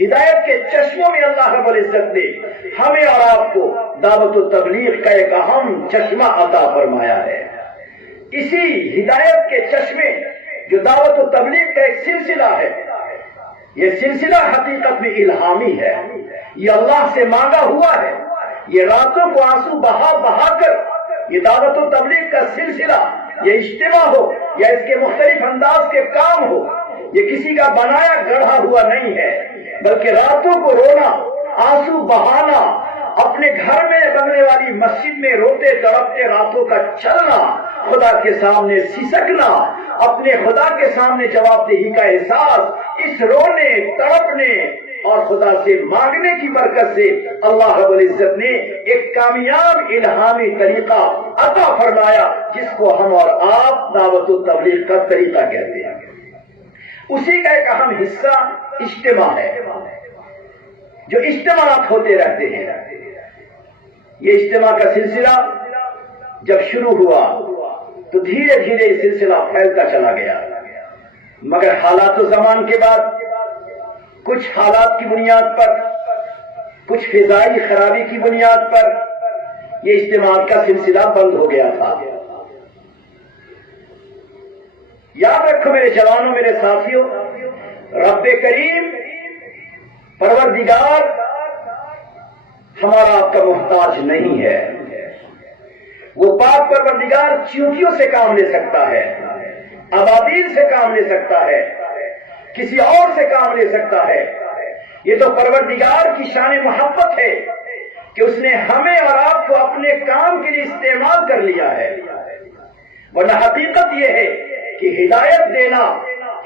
ہدایت کے چشموں میں اللہ رب العزت نے ہمیں اور آپ کو دعوت و تبلیغ کا ایک اہم چشمہ عطا فرمایا ہے۔ اسی ہدایت کے چشمے جو دعوت و تبلیغ کا ایک سلسلہ ہے، یہ سلسلہ حقیقت میں الہامی ہے، یہ اللہ سے مانگا ہوا ہے۔ یہ راتوں کو آنسو بہا بہا کر یہ دعوت و تبلیغ کا سلسلہ، یہ اجتماع ہو یا اس کے مختلف انداز کے کام ہو، یہ کسی کا بنایا گڑھا ہوا نہیں ہے، بلکہ راتوں کو رونا، آنسو بہانا، اپنے گھر میں بننے والی مسجد میں روتے تڑپتے راتوں کا چلنا، خدا کے سامنے سسکنا، اپنے خدا کے سامنے جواب دہی کا احساس، اس رونے تڑپنے اور خدا سے مانگنے کی برکت سے اللہ رب العزت نے ایک کامیاب الہامی طریقہ عطا فرمایا، جس کو ہم اور آپ دعوت و تبلیغ کا طریقہ کہتے ہیں۔ اسی کا ایک اہم حصہ اجتماع ہے، جو اجتماعات ہوتے رہتے ہیں۔ یہ اجتماع کا سلسلہ جب شروع ہوا تو دھیرے دھیرے یہ سلسلہ پھیلتا چلا گیا، مگر حالات و زمان کے بعد کچھ حالات کی بنیاد پر، کچھ فضائی خرابی کی بنیاد پر یہ اجتماعات کا سلسلہ بند ہو گیا تھا۔ یاد رکھو میرے جوانوں، میرے ساتھیوں، رب کریم پروردگار ہمارا آپ کا محتاج نہیں ہے۔ وہ پاک پروردگار چیونٹیوں سے کام لے سکتا ہے، ابابیل سے کام لے سکتا ہے، کسی اور سے کام لے سکتا ہے۔ یہ تو پروردگار کی شان محبت ہے کہ اس نے ہمیں اور آپ کو اپنے کام کے لیے استعمال کر لیا ہے، ورنہ حقیقت یہ ہے کہ ہدایت دینا،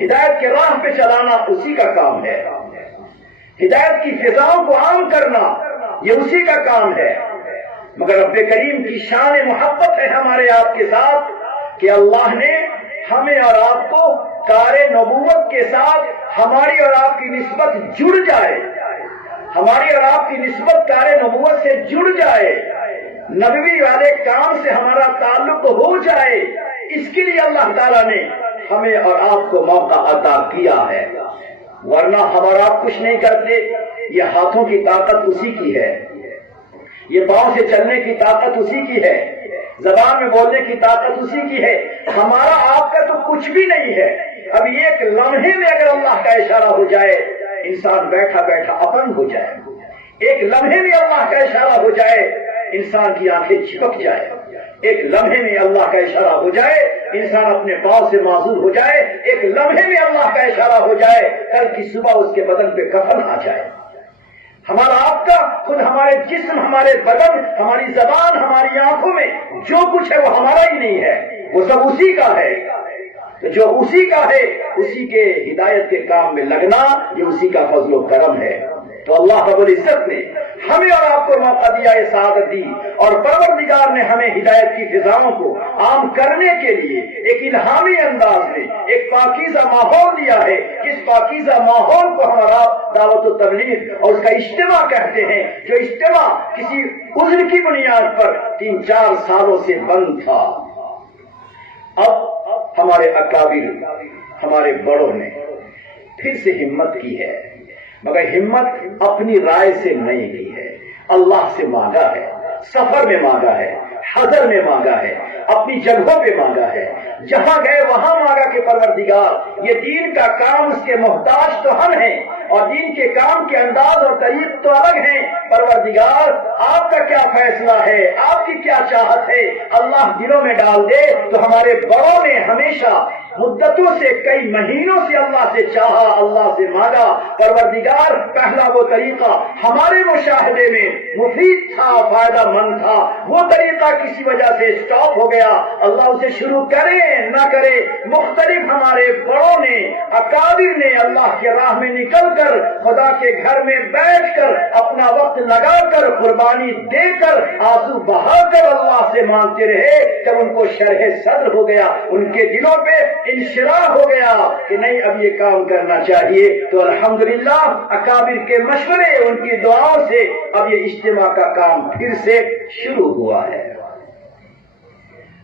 ہدایت کے راہ پہ چلانا اسی کا کام ہے، ہدایت کی فضاؤں کو عام کرنا یہ اسی کا کام ہے۔ مگر رب کریم کی شان محبت ہے ہمارے آپ کے ساتھ کہ اللہ نے ہمیں اور آپ کو کار نبوت کے ساتھ ہماری اور آپ کی نسبت جڑ جائے، ہماری اور آپ کی نسبت کار نبوت سے جڑ جائے، نبوی والے کام سے ہمارا تعلق ہو جائے، اس کے لیے اللہ تعالیٰ نے ہمیں اور آپ کو موقع عطا کیا ہے، ورنہ ہمارا آپ کچھ نہیں کرتے۔ یہ ہاتھوں کی طاقت اسی کی ہے، یہ پاؤں سے چلنے کی طاقت اسی کی ہے، زبان میں بولنے کی طاقت اسی کی ہے، ہمارا آپ کا تو کچھ بھی نہیں ہے۔ اب ایک لمحے میں اگر اللہ کا اشارہ ہو جائے، انسان بیٹھا بیٹھا اپنگ ہو جائے، ایک لمحے میں اللہ کا اشارہ ہو جائے، انسان کی آنکھیں جھپک جائے، ایک لمحے میں اللہ کا اشارہ ہو جائے، انسان اپنے پاؤں سے معذور ہو جائے، ایک لمحے میں اللہ کا اشارہ ہو جائے، کل کی صبح اس کے بدن پہ کفن آ جائے۔ ہمارا آپ کا خود ہمارے جسم، ہمارے بدن، ہماری زبان، ہماری آنکھوں میں جو کچھ ہے وہ ہمارا ہی نہیں ہے، وہ سب اسی کا ہے۔ تو جو اسی کا ہے، اسی کے ہدایت کے کام میں لگنا یہ اسی کا فضل و کرم ہے۔ تو اللہ رب العزت نے ہمیں اور آپ کو موقع دیا، یہ سعادت دی، اور پروردگار نے ہمیں ہدایت کی فضاؤں کو عام کرنے کے لیے ایک الہامی انداز میں ایک پاکیزہ ماحول دیا ہے۔ اس پاکیزہ ماحول کو ہم اور آپ دعوت و تبلیغ اور اس کا اجتماع کہتے ہیں، جو اجتماع کسی عذر کی بنیاد پر 3-4 سالوں سے بند تھا۔ اب ہمارے اکابر، ہمارے بڑوں نے پھر سے ہمت کی ہے، مگر ہمت اپنی رائے سے نہیں کی ہے، اللہ سے مانگا ہے، سفر میں مانگا ہے، حضر میں مانگا ہے، اپنی جگہوں پہ مانگا ہے، جہاں گئے وہاں مانگا کہ پروردگار یہ دین کا کام، اس کے محتاج تو ہم ہیں اور دین کے کام کے انداز اور طریق تو الگ ہیں، پروردگار آپ کا کیا فیصلہ ہے، آپ کی کیا چاہت ہے، اللہ دلوں میں ڈال دے۔ تو ہمارے بڑوں نے ہمیشہ مدتوں سے، کئی مہینوں سے اللہ سے چاہا، اللہ سے مانگا، پروردگار پہلا وہ طریقہ ہمارے مشاہدے میں مفید تھا، فائدہ مند تھا، وہ طریقہ کسی وجہ سے اسٹاپ ہو گیا، اللہ اسے شروع کرے نہ کرے، مختلف ہمارے بڑوں نے، اکابر نے اللہ کے راہ میں نکل کر، خدا کے گھر میں بیٹھ کر، اپنا وقت لگا کر، قربانی دے کر، آنسو بہا کر اللہ سے مانگتے رہے۔ جب ان کو شرح صدر ہو گیا، ان کے دلوں پہ انشراح ہو گیا کہ نہیں اب یہ کام کرنا چاہیے، تو الحمدللہ اکابر کے مشورے، ان کی دعاؤں سے اب یہ اجتماع کا کام پھر سے شروع ہوا ہے۔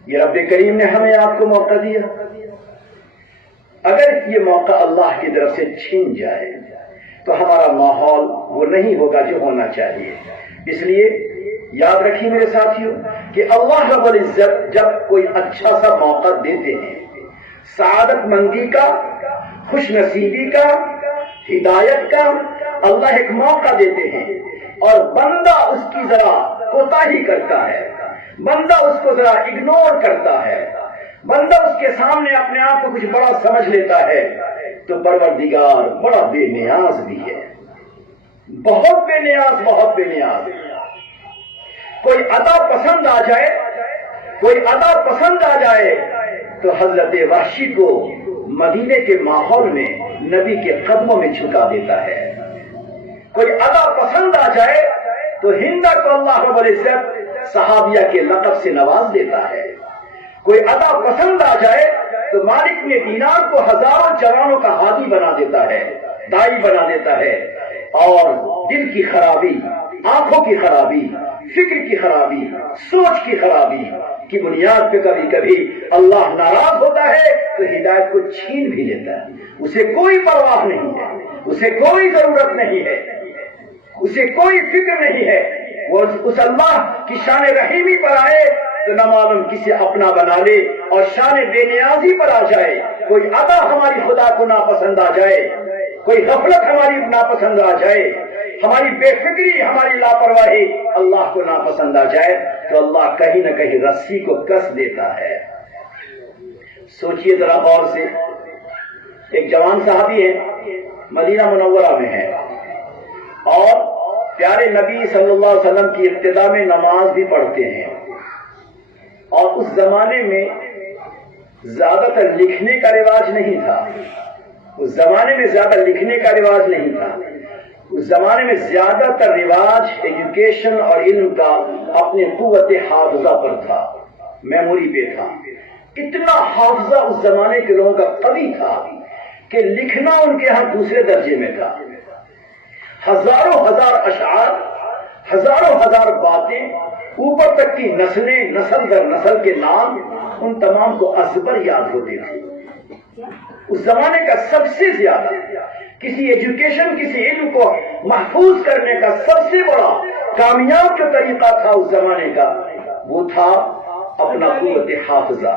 یہ رب کریم نے ہمیں آپ کو موقع دیا، اگر یہ موقع اللہ کی طرف سے چھین جائے تو ہمارا ماحول وہ نہیں ہوگا جو ہونا چاہیے. اس لیے یاد رکھیے میرے ساتھیوں کہ اللہ رب العزت جب کوئی اچھا سا موقع دیتے ہیں، سعادت مندی کا، خوش نصیبی کا، ہدایت کا اللہ ایک موقع دیتے ہیں، اور بندہ اس کی ذرا کوتاہی کرتا ہے، بندہ اس کو ذرا اگنور کرتا ہے، بندہ اس کے سامنے اپنے آپ کو کچھ بڑا سمجھ لیتا ہے، تو پروردگار بڑا بے نیاز بھی ہے، بہت بے نیاز، بہت بے نیاز. کوئی عطا پسند آ جائے، کوئی عطا پسند آ جائے تو حضرت وحشی کو مدینے کے ماحول میں نبی کے قدموں میں جھکا دیتا ہے. کوئی عطا پسند آ جائے تو ہندا کو اللہ رب العزت صحابیہ کے لقب سے نواز دیتا ہے. کوئی عطا پسند آ جائے تو مالک نے دینار کو ہزاروں جوانوں کا ہادی بنا دیتا ہے، دائی بنا دیتا ہے، اور دل کی خرابی، آنکھوں کی خرابی، فکر کی خرابی، سوچ کی خرابی کی بنیاد پہ کبھی کبھی اللہ ناراض ہوتا ہے تو ہدایت کو چھین بھی لیتا ہے. اسے کوئی پرواہ نہیں ہے، اسے کوئی ضرورت نہیں ہے، اسے کوئی فکر نہیں ہے. وہ اس اللہ کی شان رحیمی پر آئے تو نہ معلوم کسی اپنا بنا لے اور شان بے نیازی پر آ جائے. کوئی عطا ہماری خدا کو ناپسند آ جائے، کوئی غفلت ہماری ناپسند آ جائے، ہماری بے فکری، ہماری لاپرواہی اللہ کو ناپسند آ جائے تو اللہ کہیں نہ کہیں رسی کو کس دیتا ہے. سوچئے ذرا غور سے. ایک جوان صحابی ہے، مدینہ منورہ میں ہے، اور پیارے نبی صلی اللہ علیہ وسلم کی ابتدا میں نماز بھی پڑھتے ہیں. اور اس زمانے میں زیادہ تر لکھنے کا رواج نہیں تھا، اس زمانے میں زیادہ لکھنے کا رواج نہیں تھا. اس زمانے میں زیادہ تر رواج ایجوکیشن اور علم کا اپنے قوت حافظہ پر تھا، میموری پہ تھا. اتنا حافظہ اس زمانے کے لوگوں کا قوی تھا کہ لکھنا ان کے ہاں دوسرے درجے میں تھا. ہزاروں ہزار اشعار، ہزاروں ہزار باتیں، اوپر تک کی نسلیں، نسل در نسل کے نام ان تمام کو ازبر یاد ہوتے تھے. اس زمانے کا سب سے زیادہ کسی ایجوکیشن، کسی علم کو محفوظ کرنے کا سب سے بڑا کامیاب جو طریقہ تھا اس زمانے کا، وہ تھا اپنا قوت حافظہ،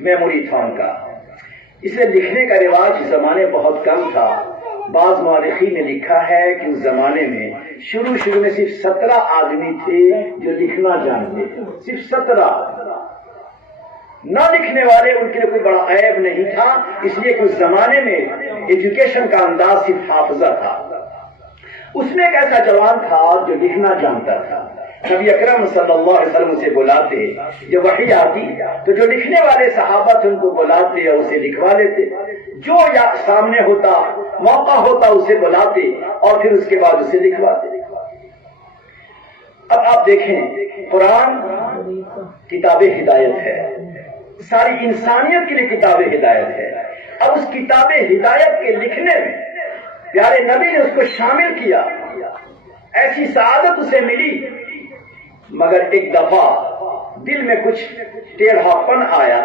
میموری تھا ان کا. اسے لکھنے کا رواج اس زمانے بہت کم تھا. بعض مورخین نے لکھا ہے کہ اس زمانے میں شروع میں صرف 17 آدمی تھے جو لکھنا جانتے، صرف 17. نہ لکھنے والے ان کے لیے کوئی بڑا عیب نہیں تھا، اس لیے کہ اس زمانے میں ایجوکیشن کا انداز صرف حافظہ تھا. اس میں ایک ایسا جوان تھا جو لکھنا جانتا تھا. نبی اکرم صلی اللہ علیہ وسلم سے بلاتے، جب وحی آتی تو جو لکھنے والے صحابہ تھے ان کو بلاتے اور اسے لکھوا لیتے. جو یا سامنے ہوتا، موقع ہوتا اسے بلاتے اور پھر اس کے بعد اسے لکھواتے. اب آپ دیکھیں، قرآن کتاب ہدایت ہے، ساری انسانیت کے لیے کتاب ہدایت ہے. اب اس کتاب ہدایت کے لکھنے میں پیارے نبی نے اس کو شامل کیا. ایسی سعادت اسے ملی، مگر ایک دفعہ دل میں کچھ ٹیڑھا پن آیا،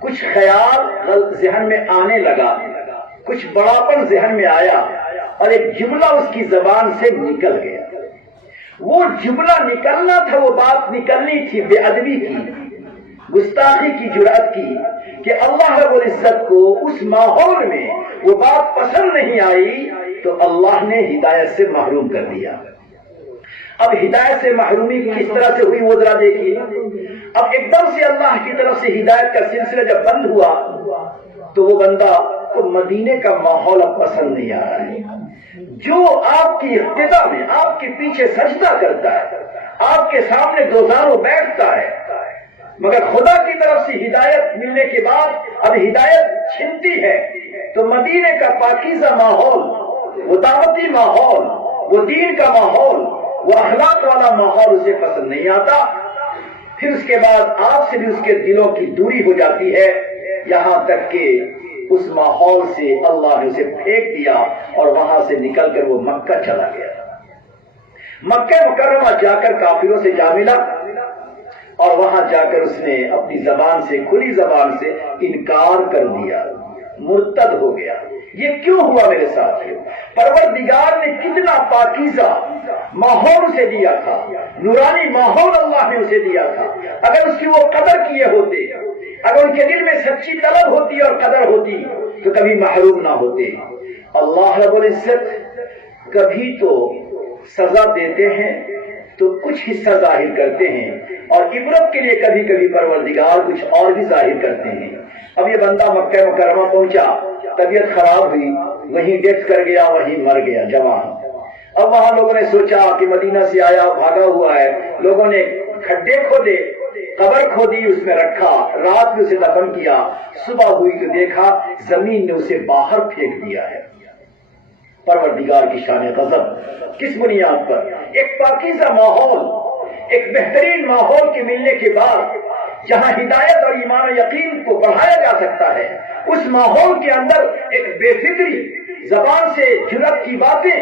کچھ خیال ذہن میں آنے لگا، کچھ بڑاپن ذہن میں آیا، اور ایک جملہ اس کی زبان سے نکل گیا. وہ جملہ نکلنا تھا، وہ بات نکلنی تھی بے ادبی کی، گستاخی کی، جرأت کی، کہ اللہ رب العزت کو اس ماحول میں وہ بات پسند نہیں آئی تو اللہ نے ہدایت سے محروم کر دیا. اب ہدایت سے محرومی کس طرح سے ہوئی وہ ذرا دیکھیے. اب ایک دم سے اللہ کی طرف سے ہدایت کا سلسلہ جب بند ہوا تو وہ بندہ کو مدینے کا ماحول اب پسند نہیں آ رہا ہے. جو آپ کی ابتدا میں آپ کے پیچھے سجدہ کرتا ہے، آپ کے سامنے دوزاروں بیٹھتا ہے، مگر خدا کی طرف سے ہدایت ملنے کے بعد اب ہدایت چھنتی ہے تو مدینے کا پاکیزہ ماحول، وہ دعوتی ماحول، وہ دین کا ماحول، وہ اخلاق والا ماحول اسے پسند نہیں آتا. پھر اس کے بعد آپ سے بھی اس کے دلوں کی دوری ہو جاتی ہے، یہاں تک کہ اس ماحول سے اللہ نے اسے پھینک دیا اور وہاں سے نکل کر وہ مکہ چلا گیا. مکہ مکرمہ جا کر کافروں سے جا ملا اور وہاں جا کر اس نے اپنی زبان سے، کھلی زبان سے انکار کر دیا، مرتد ہو گیا. یہ کیوں ہوا میرے ساتھ؟ پروردگار نے کتنا پاکیزہ ماحول اسے دیا تھا، نورانی ماحول اللہ نے اسے دیا تھا. اگر اس کی وہ قدر کیے ہوتے، اگر ان کے دل میں سچی طلب ہوتی اور قدر ہوتی تو کبھی محروم نہ ہوتے. اللہ رب العزت کبھی تو سزا دیتے ہیں تو کچھ حصہ ظاہر کرتے ہیں، اور عبرت کے لیے کبھی کبھی پروردگار کچھ اور بھی ظاہر کرتے ہیں. اب یہ بندہ مکہ مکرمہ پہنچا، طبیعت خراب ہوئی، وہیں ڈیتھ کر گیا، وہیں مر گیا جوان. اب وہاں لوگوں نے سوچا کہ مدینہ سے آیا بھاگا ہوا ہے، لوگوں نے کھڈے کھودے، قبر کھودی، اس میں رکھا، رات میں اسے دفن کیا. صبح ہوئی تو دیکھا زمین نے اسے باہر پھینک دیا ہے. پروردگار کی شان غضب کس بنیاد پر؟ ایک پاکیزہ ماحول، ایک بہترین ماحول کے ملنے کے بعد جہاں ہدایت اور ایمان و یقین کو بڑھایا جا سکتا ہے، اس ماحول کے اندر ایک بے فکری، زبان سے جرأت کی باتیں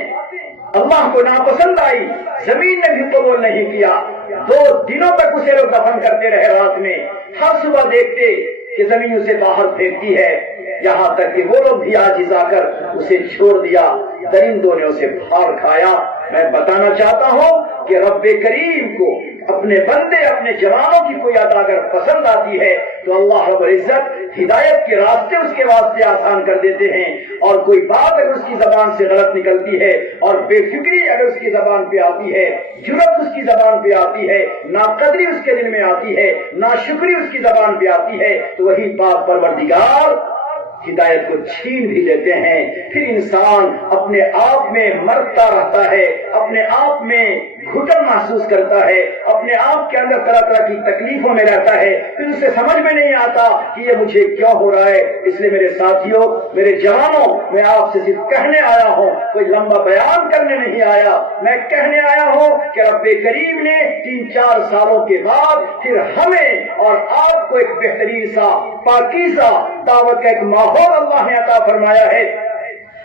اللہ کو ناپسند آئی، زمین نے بھی قبول نہیں کیا. 2 دنوں تک اسے لوگ دفن کرتے رہے رات میں. ہر صبح دیکھتے کہ زمین اسے باہر پھینکتی ہے، یہاں تک کہ وہ لوگ بھی عاجز آ کر اسے چھوڑ دیا، درندوں نے اسے پھاڑ کھایا. میں بتانا چاہتا ہوں کہ رب کریم کو اپنے بندے، اپنے جوانوں کی کوئی ادا اگر پسند آتی ہے تو اللہ رب العزت ہدایت کے راستے اس کے واسطے آسان کر دیتے ہیں. اور کوئی بات اگر اس کی زبان سے غلط نکلتی ہے اور بے فکری اگر اس کی زبان پہ آتی ہے، جرأت اس کی زبان پہ آتی ہے، ناقدری اس کے دل میں آتی ہے، ناشکری اس کی زبان پہ آتی ہے، تو وہی بات پروردگار ہدایت کو چھین بھی لیتے ہیں. پھر انسان اپنے آپ میں مرتا رہتا ہے، اپنے آپ میں گھٹن محسوس کرتا ہے، اپنے آپ کے اندر طرح طرح کی تکلیفوں میں رہتا ہے. پھر اسے سمجھ میں نہیں آتا کہ یہ مجھے کیوں ہو رہا ہے. اس لیے میرے ساتھیوں، میرے جوانوں، میں آپ سے صرف کہنے آیا ہوں، کوئی لمبا بیان کرنے نہیں آیا. میں کہنے آیا ہوں کہ رب کریم نے 3-4 سالوں کے بعد پھر ہمیں اور آپ کو ایک بہترین سا پاکیزہ دعوت کا ایک ماحول اللہ نے عطا فرمایا ہے.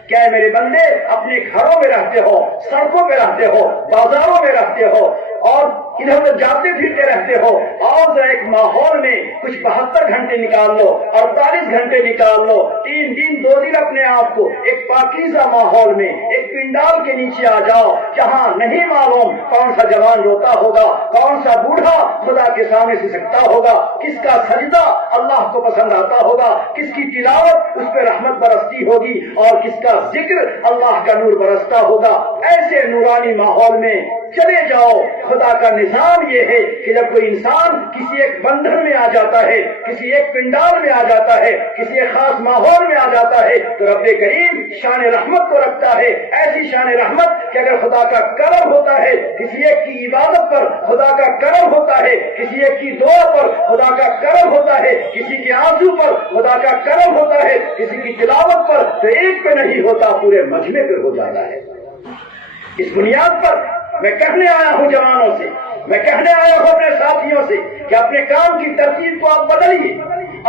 کیا میرے بندے اپنے گھروں میں رہتے ہو، سڑکوں پہ رہتے ہو، بازاروں میں رہتے ہو اور ادھر ادھر جاتے پھرتے رہتے ہو، اور ذرا ایک ماحول میں کچھ 72 گھنٹے نکال لو، 48 گھنٹے نکال لو، 3 دن 2 دن اپنے آپ کو ایک پاکیزہ ماحول میں ایک پنڈال کے نیچے آ جاؤ، جہاں نہیں معلوم کون سا جوان روتا ہوگا، کون سا بوڑھا خدا کے سامنے سے سکتا ہوگا، کس کا سجدہ اللہ کو پسند آتا ہوگا، کس کی تلاوت اس پہ رحمت برستی ہوگی، اور کس کا ذکر اللہ کا نور برستا ہوگا. ایسے نورانی ماحول میں چلے جاؤ. خدا کا نظام یہ ہے کہ جب کوئی انسان کسی ایک بندھن میں آ جاتا ہے، کسی ایک پنڈال میں آ جاتا ہے، کسی ایک خاص ماحول میں آ جاتا ہے، تو رب کریم شان رحمت کو رکھتا ہے. ایسی شان رحمت کہ اگر خدا کا کرم ہوتا ہے، کسی ایک کی عبادت پر خدا کا کرم ہوتا ہے، کسی ایک کی دعا پر خدا کا کرم ہوتا ہے، کسی کے آنسو پر خدا کا کرم ہوتا ہے، کسی کی تلاوت پر تو ایک پہ نہیں ہوتا، پورے مجمع پہ ہو جاتا ہے. اس بنیاد پر میں کہنے آیا ہوں جوانوں سے، میں کہنے آیا ہوں اپنے ساتھیوں سے کہ اپنے کام کی ترتیب کو آپ بدلیے،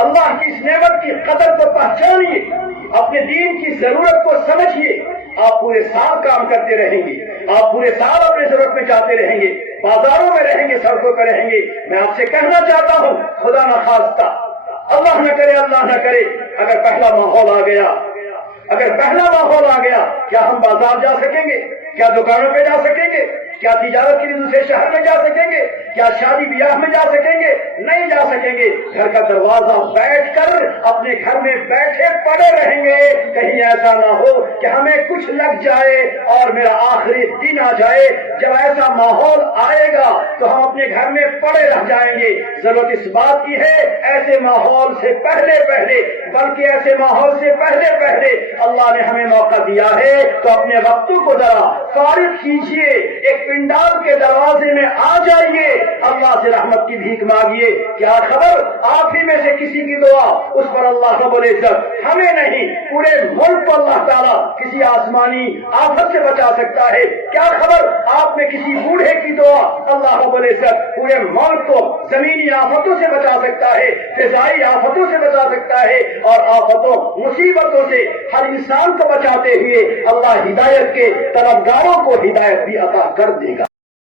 اللہ کی اس نعمت کی قدر کو پہچانیے، اپنے دین کی ضرورت کو سمجھیے. آپ پورے سال کام کرتے رہیں گے، آپ پورے سال اپنے ضرورت میں جاتے رہیں گے، بازاروں میں رہیں گے، سڑکوں پہ رہیں گے. میں آپ سے کہنا چاہتا ہوں، خدا نہ خواستہ، اللہ نہ کرے، اللہ نہ کرے، اگر پہلا ماحول آ گیا، اگر پہلا ماحول آ گیا، کیا ہم بازار جا سکیں گے؟ کیا دکانوں پہ جا سکیں گے؟ کیا تجارت کے لیے دوسرے شہر میں جا سکیں گے؟ کیا شادی بیاہ میں جا سکیں گے؟ نہیں جا سکیں گے. گھر کا دروازہ بیٹھ کر اپنے گھر میں بیٹھے پڑے رہیں گے. کہیں ایسا نہ ہو کہ ہمیں کچھ لگ جائے اور میرا آخری دن آ جائے. جب ایسا ماحول آئے گا تو ہم اپنے گھر میں پڑے رہ جائیں گے. ضرورت اس بات کی ہے ایسے ماحول سے پہلے بلکہ ایسے ماحول سے پہلے اللہ نے ہمیں موقع دیا ہے تو اپنے وقتوں کو ذرا فارغ کیجیے، ایک پنڈال کے دروازے میں آ جائیے، اللہ سے رحمت کی بھیک مانگیے. کیا خبر آپ ہی میں سے کسی کی دعا اس پر اللہ رب العزت ہمیں نہیں پورے ملک کو اللہ تعالیٰ کسی آسمانی آفت سے بچا سکتا ہے. کیا خبر آپ میں کسی بوڑھے کی دعا اللہ رب العزت پورے ملک کو زمینی آفتوں سے بچا سکتا ہے، فضائی آفتوں سے بچا سکتا ہے، اور آفتوں مصیبتوں سے ہر انسان کو بچاتے ہوئے اللہ ہدایت کے طلبگاروں کو ہدایت بھی عطا کر دے گا.